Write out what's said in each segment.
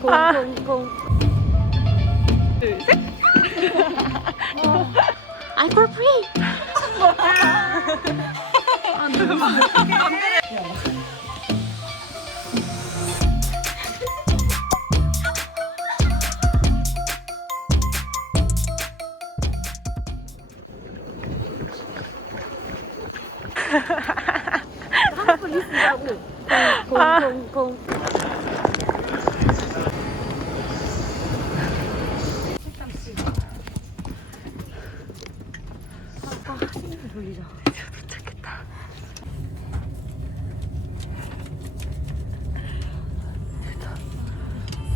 공공공. 둘, 셋. I for free. 공공공.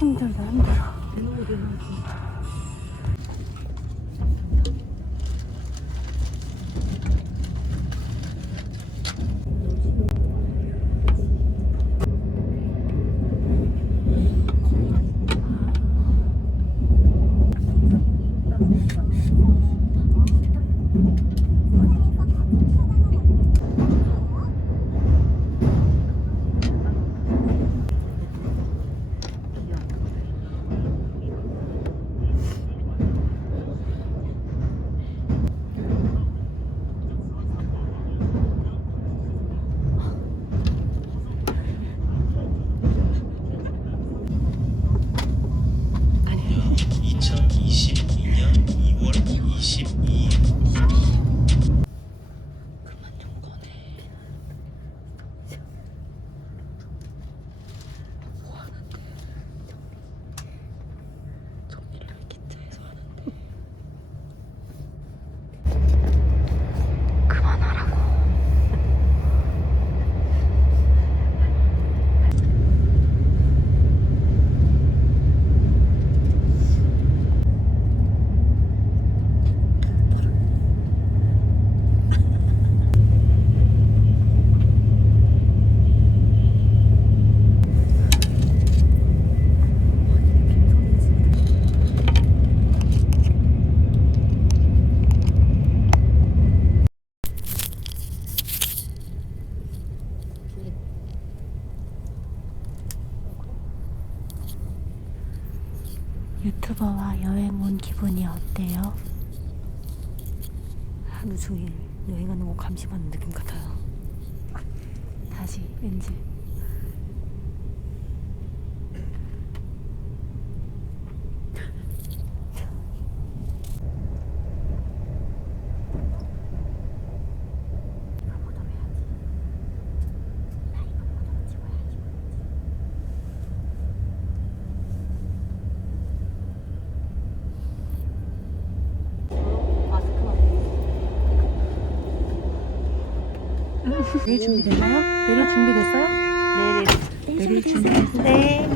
힘들다 힘들어. 년 2022년 2월 22일 유튜버와 여행 온 기분이 어때요? 하루 종일 여행하는 거 감시받는 느낌 같아요. 다시 왠지 내일 준비됐나요? 내릴 준비됐어요? 내일 내릴 준비됐어요? 네.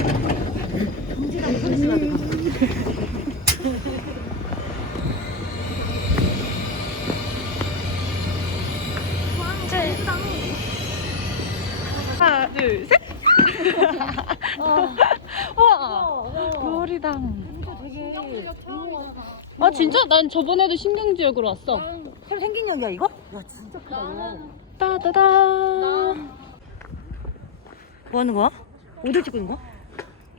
하나, 둘, 셋. 우와. 놀이당. 아 진짜? 난 저번에도 신경지역으로 왔어. 참 생긴 역이야 이거? 야 진짜 크다. 따다다. 뭐 하는 거야? 어딜 찍고 있는 거야?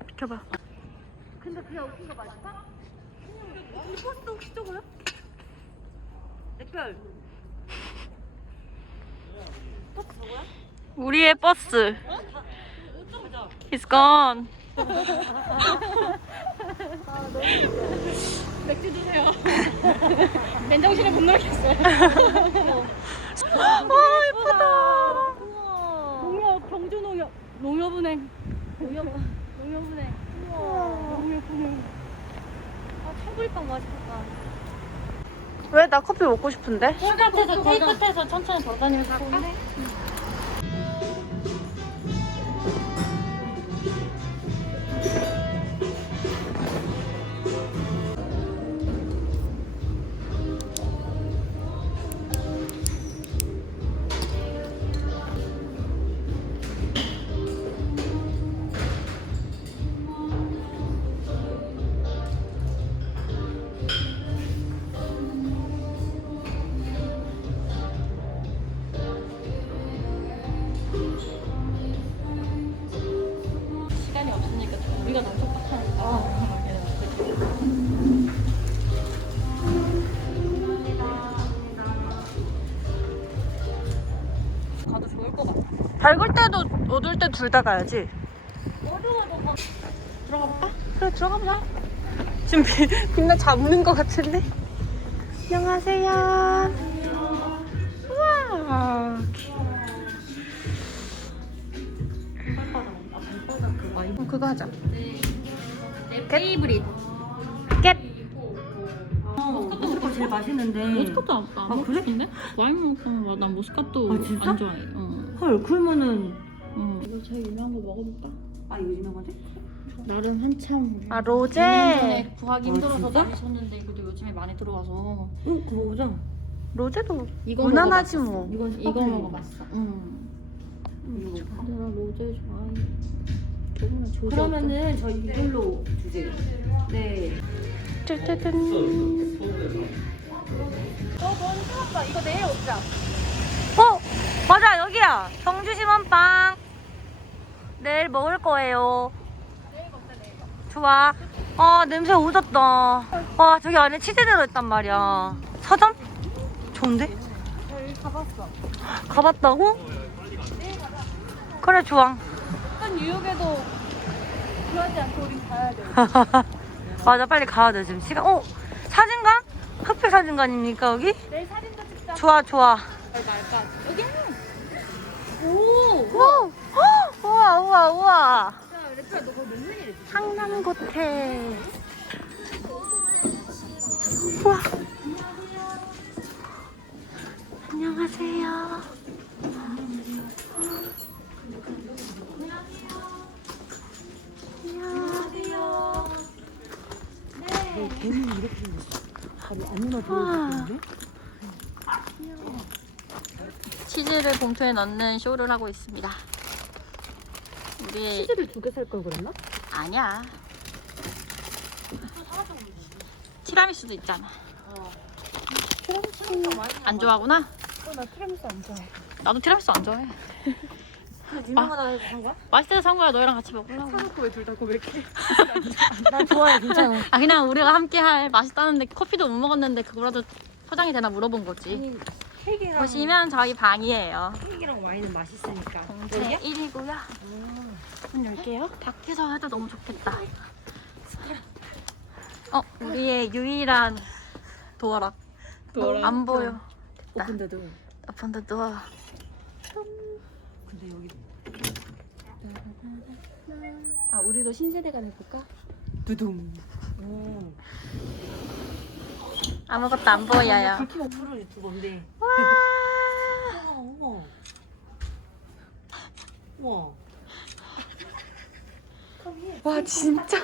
비켜봐. 버스도 혹시 저거야? 렉별. 버스 저거야? 우리의 버스. It's gone. 맥주 드세요. 맨정신에 못 놀겠어요. 아 예쁘다. 농협 경주 농협 농협은행. 농협 농협은행. 우와. 농협은행. 아 차돌빵 맛있겠다. 왜 나 커피 먹고 싶은데? 테이크아웃에서 테이크아웃에서 천천히 돌아다니면서? 가 밝을 때도 어두울 때 둘 다 가야지. 들어가 볼까? 그래 들어가 보자. 지금 비, 빛나 잡는 것 같은데. 안녕하세요. 우와. 어, 그거 하자. 내 페이브릿. 깻. 모스카토 제일 맛있는데. 모스카토 안, 안 아, 그래? 먹는데? 와인 먹으면 난 모스카토 아, 진짜? 안 좋아해. 어. 헐 그러면은 응. 이거 제일 유명한 거 먹어볼까? 아 이거 유명하지? 나름 한참 아 로제. 2년 전에 구하기 어, 힘들어서 진짜? 많이 샀는데 그래도 요즘에 많이 들어와서 응 그거 먹어보자. 로제도 이거 무난하지. 뭐. 이건 이거. 먹어봤어. 응. 이거 먹을까? 내가 로제 좋아해. 조금만 조제. 그러면은 저희 이걸로 주세요. 네. 짜자잔. 이거 내일 먹자. 어 맞아 여기야 경주 심원빵 내일 먹을 거예요. 좋아. 아 냄새 오졌다. 와 저기 안에 치즈 들어있단 말이야. 서점? 좋은데? 저희 가봤어. 가봤다고? 그래 좋아. 어떤 뉴욕에도 그러지 않고 우린 가야 돼. 맞아 빨리 가야 돼 지금 시간. 어 사진관? 흑백 사진관입니까 여기? 내일 사진도 찍자. 좋아 좋아. 날까? 여기. 오. 우와 헉! 우와 우와 우와. 야, 레트야 너 거기 몇 년이래? 상남고태. 우와. 안녕하세요. 안녕하세요. 네. 개는 이렇게 생겼어. 바로 안무나 보여주는데? 치즈를 봉투에 넣는 쇼를 하고 있습니다. 우리 치즈를 두 개 살 걸 그랬나? 아니야. 티라미수도 있잖아. 안 좋아하구나? 어, 나 티라미수 안 좋아해. 나도 티라미수 안 좋아해. 유명하다 해서 산 거야? 산 너희랑 같이 먹으려고. 사놓고 왜 둘 다 고백해? 난 좋아해, 괜찮아. 아 그냥 우리가 함께 할 맛있다는데 커피도 못 먹었는데 그거라도 포장이 되나 물어본 거지. 아니, 케이크랑, 보시면 저희 방이에요. 케이크랑 와인은 맛있으니까. 공채 1이고요. 문 열게요. 밖에서 해도 너무 좋겠다. 어, 우리의 유일한 도어락. 안 보여. 오픈데도. 오픈 더 도어. 근데 여기 아, 우리도 신세대가 돼볼까? 두둥. 오. 아무것도 안 보여요. 불키고 프로 유튜버인데. 와, 어머, 어머. 우와. 와 진짜.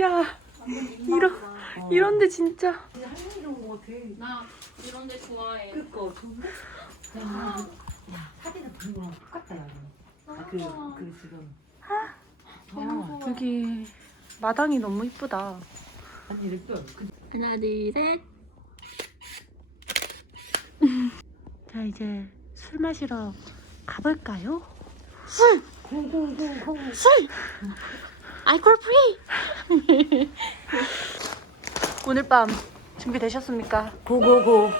야 이런 이런데 진짜 한일 이런 거 되게. 나 이런 데 좋아해. 그거 좋은데? 야, 사진을 보는 거랑 똑같다, 야. 아, 그, 그 지금. 어, 여기 마당이 너무 이쁘다. 아니, 이랬어. 그, 하나, 둘, 셋. 자 이제 술 마시러 가볼까요? 알콜 프리. 오늘 밤 준비되셨습니까? 고고고.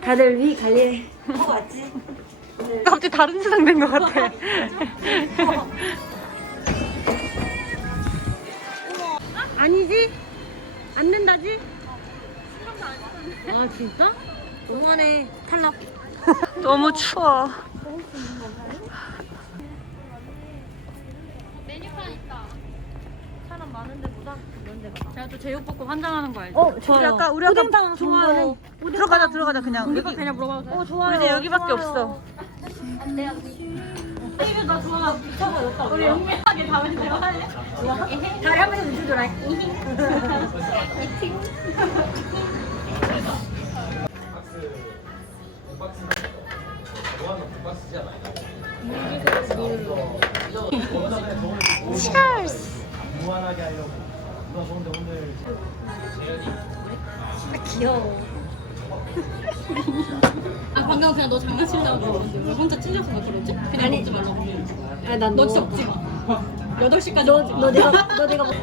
다들 위 관리 하고 왔지? 갑자기 다른 세상 된 것 같아. 아니지? 안 된다지? 아, 진짜? 너무하네. 탈락. 너무 추워. 메뉴판 있다. 사람 많은데 보다 이런 데가. 제가 또 제육볶음 환장하는 거 알죠? 어, 우리 아까 우리 아까 오뎅탕 좋아해. 들어가자 들어가자 그냥. 우리가 그냥 물어봐도 돼? 어, 좋아요. 우리 여기밖에 좋아요. 없어. 나 좋아. 우리 영민하게 다음에 내가 할래? 다리 한 번씩 웃어줘라. 무한하게 하려고. 누나 좋은데 오늘 아 방금 그냥 너 장난치려고 그러는데 왜 혼자 찔려서 막 그러지? 그냥 먹지 말라고 아, 난 너 너. 진짜 먹지 마 8시까지 너, 너 내가 너 내가 뭐-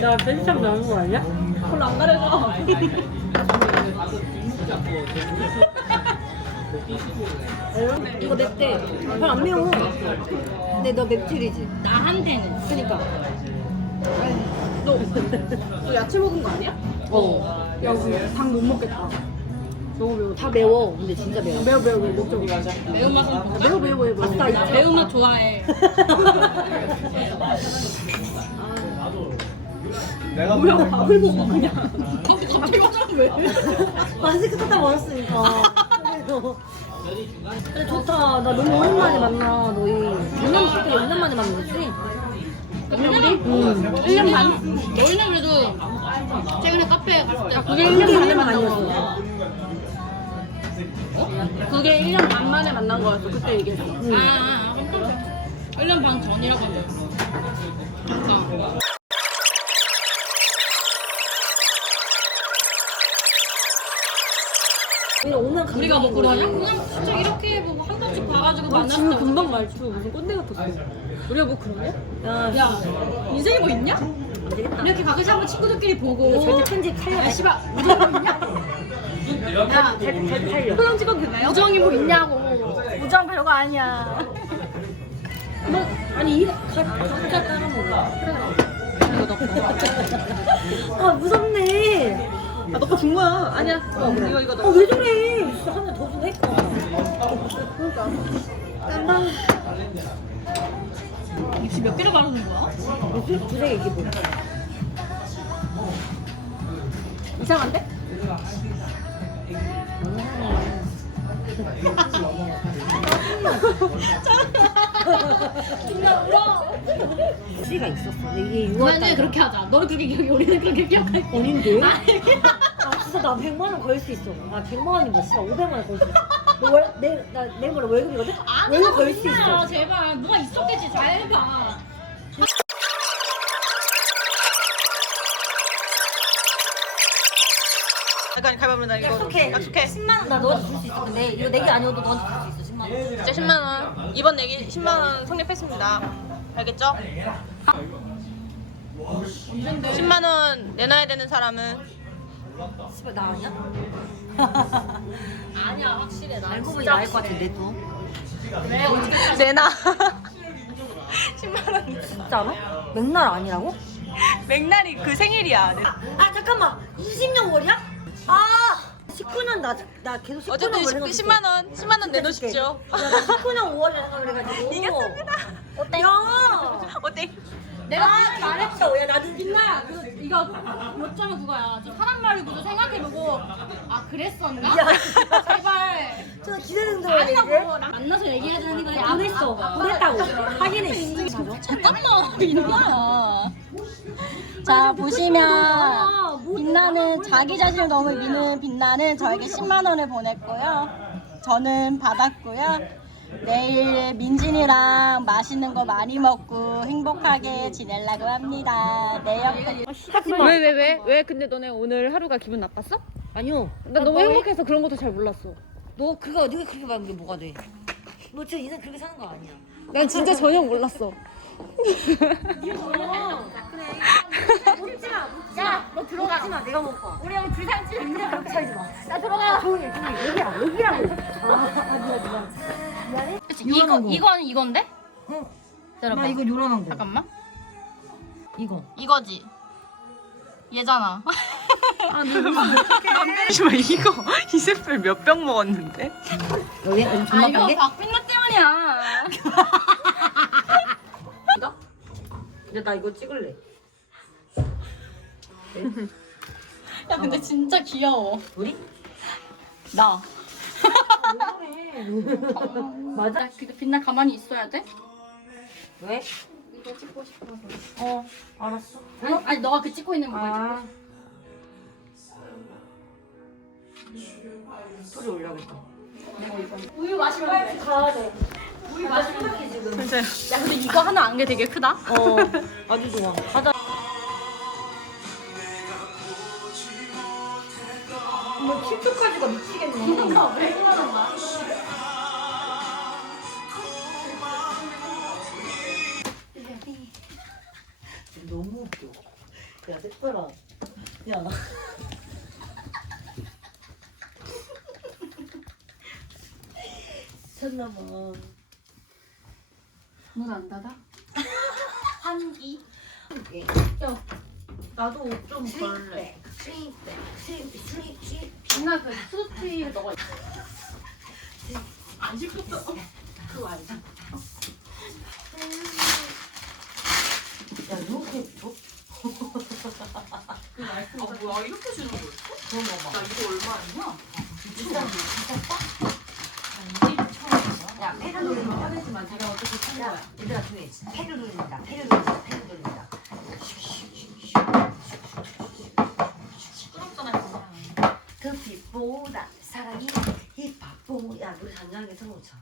나 편집점 나온 거 아니야? 별로 안 가려져. 이거 맵대. 별안 매워. 근데 너 맵찔이지. 나한테는. 그니까. 너 야채 먹은 거 아니야? 어. 닭못 먹겠다. 다 매워. 근데 진짜 매워. 매워 매워 매워 먹자고 가자. 매운맛은 매워 매워 매워. 아까 있 매운맛 좋아해. 내가 뭐야 밥을 먹어 그냥. 갑자기 화장 왜? 마스크 tada 멀었으니까. 그래서. 근데 좋다. 나 너무 오랜만에 만나. 너희. 2년 그때 2년 만에 만났지? 우리? 응. 1년 반? 너희는 그래도 최근에 카페에 갔을 때 그게 그게 1년 만에 1년 만난 아니었어. 거야. 그게 1년 반 만에 만난 거였어. 그때 얘기했어. 아, 아, 아, 깜짝이야. 1년 반 전이라고 하네. 아. 우리 가 오면 우리가 뭐 그러냐? 그냥 진짜 이렇게 뭐 한 번씩 봐가지고 만났을 때 금방 말투 무슨 꼰대 같았어. 우리가 뭐 그러냐? 야, 야, 인생에 뭐 있냐? 이렇게 가끔씩 한번 친구들끼리 보고 절대 편집 살려. 야, 씨발, 우정이 뭐 있냐? 야, 절대 절대 살려. 표정 찍어도 되나요? 우정이 뭐 있냐고. 우정 별거 아니야. 뭐, 아니, 이, 가, 각자 따라 먹어. 아, 무섭네. 아, 너거준 거야. 아니야. 어, 이거, 이거 어, 너. 왜 저래? 진짜 하나 더 주네? 깜방. 입시 몇 개를 바르는 거야? 무슨 두세 이게 뭐야? 이상한데? 시가 있었어. 근데 이게 6월 그만해 달. 그렇게 하자. 너는 그렇게 기억해, 우리는 그렇게 기억해. 아닌데? 아, 진짜 나 100만 원 걸 수 있어. 아, 100만 원이 뭐, 진짜 500만 원 걸 수 있어. 너 월, 내, 나, 내일 모레 월급이거든? 월급 걸 수 있어. 제발 뭐가 있었겠지 잘 해봐. 잠깐 가봐보면 이거. 약속해. 약속해. 10만 원 나 너한테 줄 수 있어. 근데 이거 내게 아니어도 너한테 줄 수 있어. 10만 원. 진짜 10만 원. 이번 내기 10만 원 성립했습니다. 알겠죠? 10만 원 내놔야 되는 사람은 씨발, 나 아니야? 아니야 확실해 나. 알고 보니 나일 것 같은데, 또. 왜 어떻게 내놔. 10만 원. 진짜로? 맥날 아니라고? 맥날이 그 생일이야. 내- 아, 잠깐만. 20년 월이야? 아! 19년 나, 나 계속 19년 어쨌든 월 10, 10만 원, 10만 원 내놓으십시오. 야, 나 19년 5월에 생각을 해가지고. 이겼습니다. 어때? 야! 어때? 내가 아, 잘했어. 야, 나는 빛나야 그 이거 요점은 그거야. 저 사람 말을 구도 생각해보고 아 그랬었나? 야. 제발. 저 기대는 알았는데. 아니라고 나 만나서 얘기해야 되는 거야. 보냈어. 보냈다고. 확인해. 잠깐만 빛나야. 자 보시면 빛나는 자기 자신을 너무 미는 빛나는 저에게 10만 원을 보냈고요. 저는 받았고요. 내일 민진이랑 맛있는 거 많이 먹고 행복하게 지내려고 합니다. 내일. 왜, 왜, 왜? 왜 근데 너네 오늘 하루가 기분 나빴어? 아니요. 나 너무 행복해서 그런 것도 잘 몰랐어. 너 그거 네가 그렇게 말하는 게 뭐가 돼? 너 진짜 인생 그렇게 사는 거 아니야. 난 진짜 전혀 몰랐어. 먹지 마. 야, 너 들어가. 먹지 마. 내가 먹어. 우리 형 불상 찍 인생 그렇게 살지 마. 나 들어가. 조용히 해, 조용히 해. 여기야, 여기라고. 아, 아 미안, 미안. 그치 이거 요란한 거. 이건 이건데? 응. 기다려봐. 나 이거 요란한 거. 잠깐만. 이거. 이거지. 얘잖아. 아, 너 잠시만 이거 이슬플 몇 병 먹었는데? 여기 여기 아 이거 게 박빈나 때문이야. 이제 나 이거 찍을래. 야 근데 진짜 귀여워. 우리? 나. 맞아? 나 근데 빛나 가만히 있어야 돼? 왜? 이거 찍고 싶어서. 어, 알았어. 아니, 아니 너가 그 찍고 있는 거 봐. 아. 소리 올려야겠다. 우유 마시면 돼. 가야 돼. 우리 마시면 돼 지금. 진짜 야 근데 이거 하나 안게 되게 크다. 어, 아주 좋아. 가자. 뭐 10초까지가 미치겠네. 이거 왜 그러는 거야? 너무 웃겨. 야, 특별아. 야. 미쳤나봐. 문 안 닫아? 한기. 예. 나도 옷좀 벌래. 스윗백, 스윗, 스윗, 스 윗. 빛나 그 스투피 너가 안 시켰어. 그거 알지? 야, 이렇게 줘? 아 뭐야 이렇게 주는 거였어? 그런 거 봐. 나 이거 얼마였냐? 비싼 거, 비싼 거? 야, 패를 돌리면 화내지만 제가 어떻게 산 거야? 얘들아, 조용히 해. 패를 돌립니다. 패를 돌립니다. 패를 돌립니다. 시끄럽잖아 그 빛보다 사랑이 힙합보 야 노래 잔잔하게 틀어놓자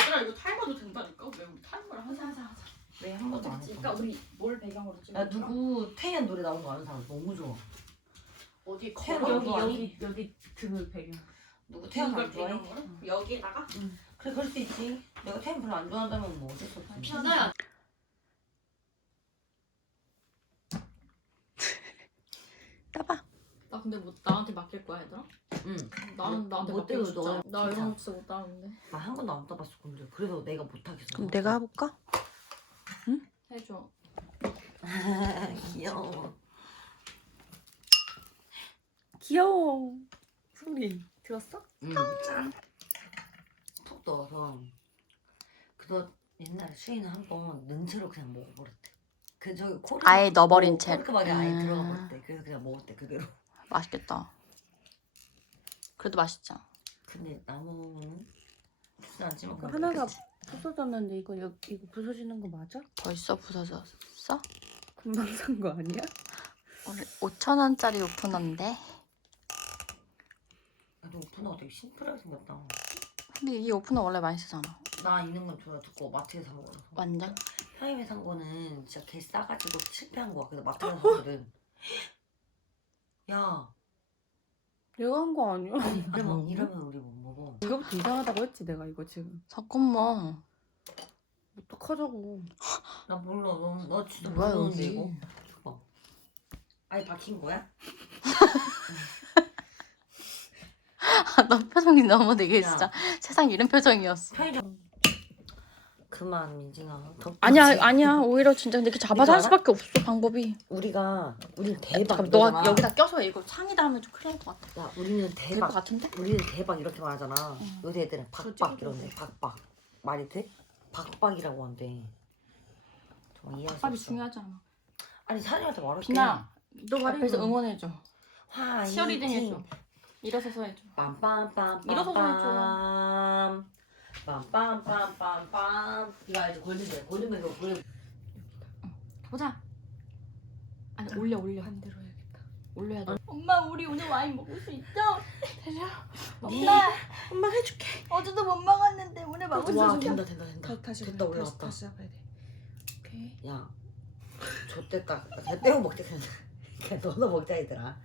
얘들아 이거 타이머도 된다니까? 왜 우리 타이머를 하자 하자 하자. 왜 한 번도 안 어떻게 했어 그러니까 우리 뭘 배경으로 찍어? 야 누구 태연 노래 나온 거 아는 사람 너무 좋아 어디 태연 걸어? 여기, 여기 여기 그 배경. 누구 태연 안 좋아해? 배경으로? 여기에다가? 그래 그럴 수 있지 내가 태연 별로 안 좋아한다면 뭐 어쩔 수 없지 피자야. 따봐. 나 근데 뭐 나한테 맡길 거야 얘들아? 응. 나는 나한테 못 맡기고 때려, 싶지 너. 않아. 나. 이런 거 진짜 못 따는데 나 한 번도 안 따봤어 근데 그래서 내가 못하겠어 그럼 내가 해볼까? 해줘 귀여워 귀여워. 소리 들었어? 응푹 넣어서 그래서 옛날에 수인은 한번 능채로 그냥 먹어버렸대 그 저기 코를 아예 넣어버린 채. 코르크박에 아예 음. 들어가 버렸대 그래서 그냥 먹었대 그대로 맛있겠다. 그래도 맛있잖아. 근데 나무는 안 찍어 그 하나가 부서졌는데 이거 여, 이거 부서지는 거 맞아? 벌써 부서졌어? 금방 산 거 아니야? 오늘 5천 원짜리 오픈한데. 나도 오프너가 되게 심플하게 생겼다. 근데 이 오픈어 원래 많이 쓰잖아. 나 있는 건 좋아 듣고 마트에서 산 거라서. 완전. 편의점에 산 거는 진짜 개 싸가지고 실패한 거야. 그래서 마트에서 샀거든. 야, 내가 한 거 아니야? 이러면, 이러면 우리 못 먹어. 이거부터 이상하다고 했지 내가 이거 지금. 잠깐만. 어떡하자고. 나 몰라. 너, 너 진짜 뭐야, 모르는데 여기. 이거. 줘봐. 아예 박힌 거야? 너 표정이 너무 되게 야. 진짜 세상 이런 표정이었어. 편의점. 그만 민진아. 아니야 아니야 오히려 진짜 근데 이렇게 잡아서 할 알아? 수밖에 없어 방법이. 우리가 우리는 대박. 잠깐 이러잖아. 너가 여기다 껴서 이거 상의다 하면 좀 큰일 날 것 같아. 야, 우리는 될 것 대박. 같은데? 우리는 대박 이렇게 말하잖아. 요새 애들은 박박 이런데 박박 말이 돼? 박박이라고 한대. 정말 이해할 수 밥이 없어. 중요하지 않아. 아니 사장님한테 말할게. 비나 너 앞에서 응원해줘. 화이팅. 치어리딩 해줘. 일어서서 해줘. 빰빰빰빰. 일어서서 해줘. 빰빰빰빰빰. 이거 알지? 골든벨. 골든벨 이거 골든. 보자. 아니 올려 올려 한 대로 해야겠다. 올려야 돼. 엄마 우리 오늘 와인 먹을 수 있죠? 엄마 엄마 해줄게. 어제도 못 먹었는데 오늘 먹을 수 와 있어. 된다 된다 된다. 다시 됐다 올라왔다. 다시 잡아야 돼. 오케이. 야, 좆됐다. 배 빼고 먹자 그냥. 그냥 너너 먹자 얘들아.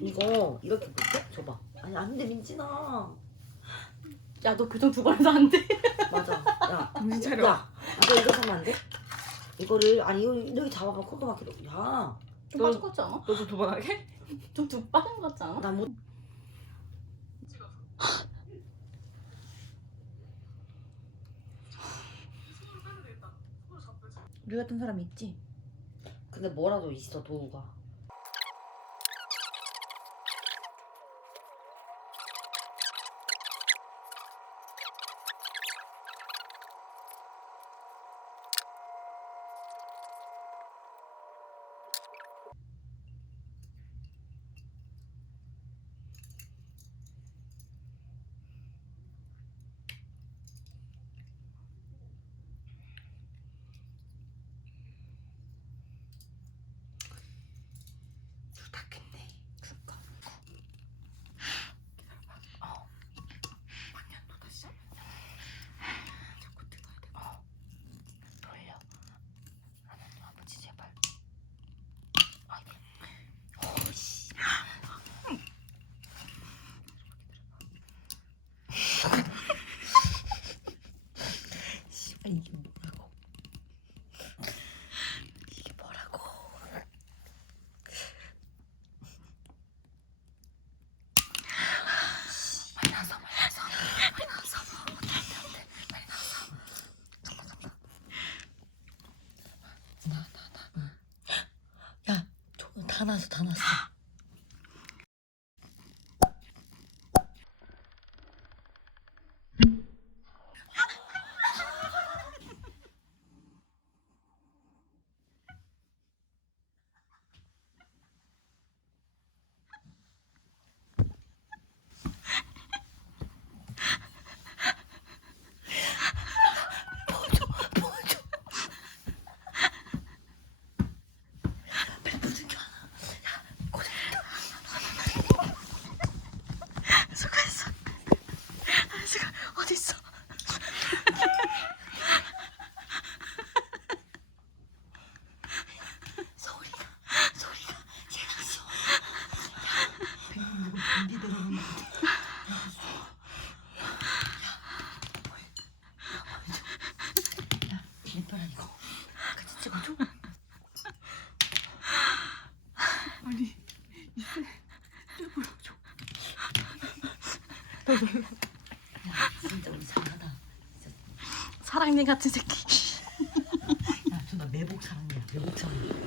이거 이렇게 먹자? 줘봐. 아니 안돼 민진아. 야 너 교정 두 번 해서 안 돼. 맞아. 야, 정신 차려. 야, 이거 이거 사면 안 돼? 이거를 아니 이거 이렇게 잡아봐 콘도 막히도. 야, 좀 빠진 것 같지 않아? 너도 두 번 하게? 좀 두 빠진 것 같지 않아? 나 못. 우리 같은 사람 있지? 근데 뭐라도 있어 도구가. 씨발 이게 뭐라고? 이게 뭐라고? 빨리 나서 빨리 나서. 빨리 나서. 안돼 안돼 빨리 나서. 잠깐 잠깐 나나나야 다 나서 다 나서 진짜 우리 잘하다. 사랑니 같은 새끼. 야저나 매복 사랑이야. 내복 사랑.